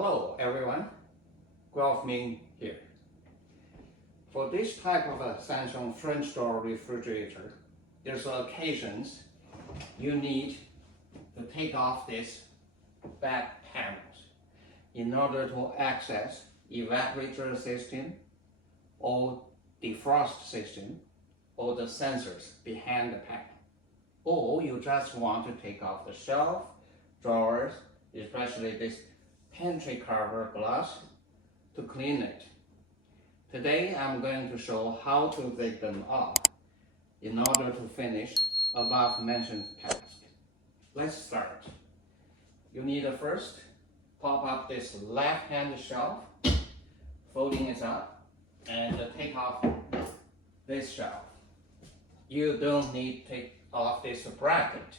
Hello everyone, Guelph here. For this type of a Samsung French door refrigerator, there's occasions you need to take off this back panels in order to access evaporator system or defrost system or the sensors behind the panel. Or you just want to take off the shelf, drawers, especially this pantry cover glass to clean it. Today I'm going to show how to take them off in order to finish above mentioned task. Let's start. You need to first pop up this left hand shelf, folding it up, and take off this shelf. You don't need to take off this bracket.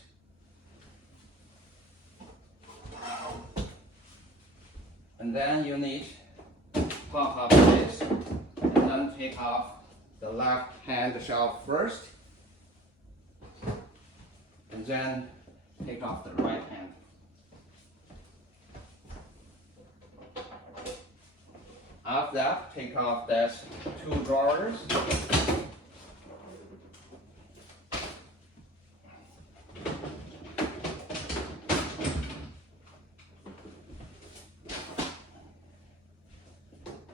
And then you need to pop up this and then take off the left hand shelf first and then take off the right hand. After that, take off these two drawers.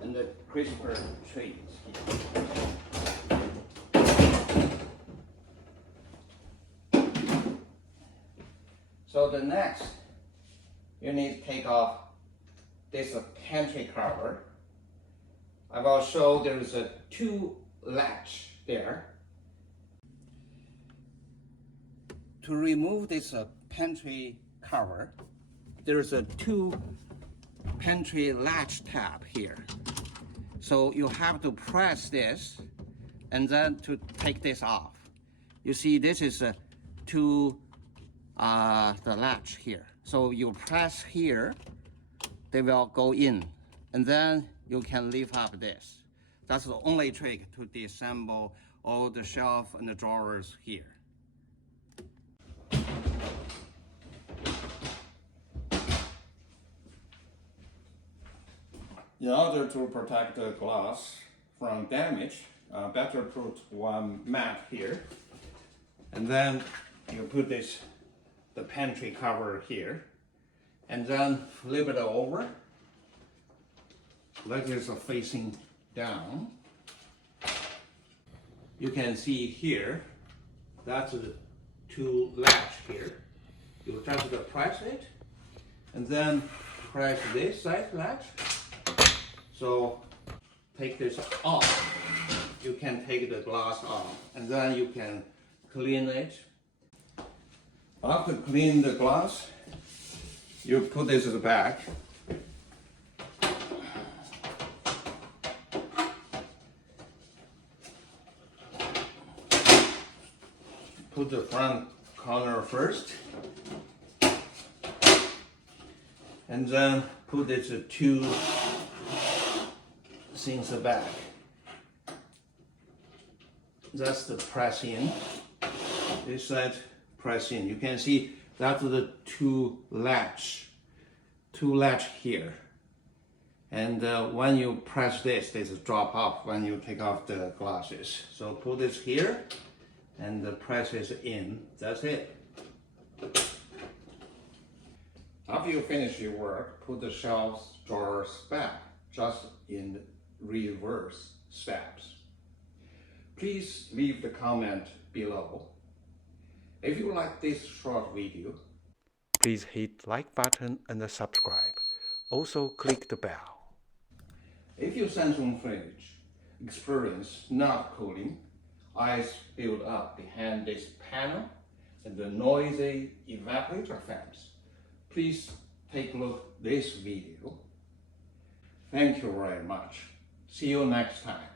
And the crisper trays here. So the next, you need to take off this pantry cover. I will show there's a two latch there. To remove this pantry cover, there's a two pantry latch tab here. So you have to press this and then to take this off. You see this is to the latch here. So you press here, they will go in, and then you can lift up this. That's the only trick to disassemble all the shelf and the drawers here. In order to protect the glass from damage, better put one mat here, and then you put the pantry cover here, and then flip it over. Like it's facing down. You can see here, that's the two latch here. You just press it, and then press this side latch. So take this off. You can take the glass off, and then you can clean it. After cleaning the glass, you put this back. Put the front corner first, and then put these two things back. That's the press in. This side press in. You can see that's the two latch here. And when you press this, this drop off when you take off the glasses. So put this here and press it in. That's it. After you finish your work, put the shelves, drawers back, just in reverse steps. Please leave the comment below. If you like this short video, please hit like button and subscribe. Also click the bell. If your Samsung fridge experience not cooling, ice build up behind this panel and the noisy evaporator fans, please take a look at this video. Thank you very much. See you next time.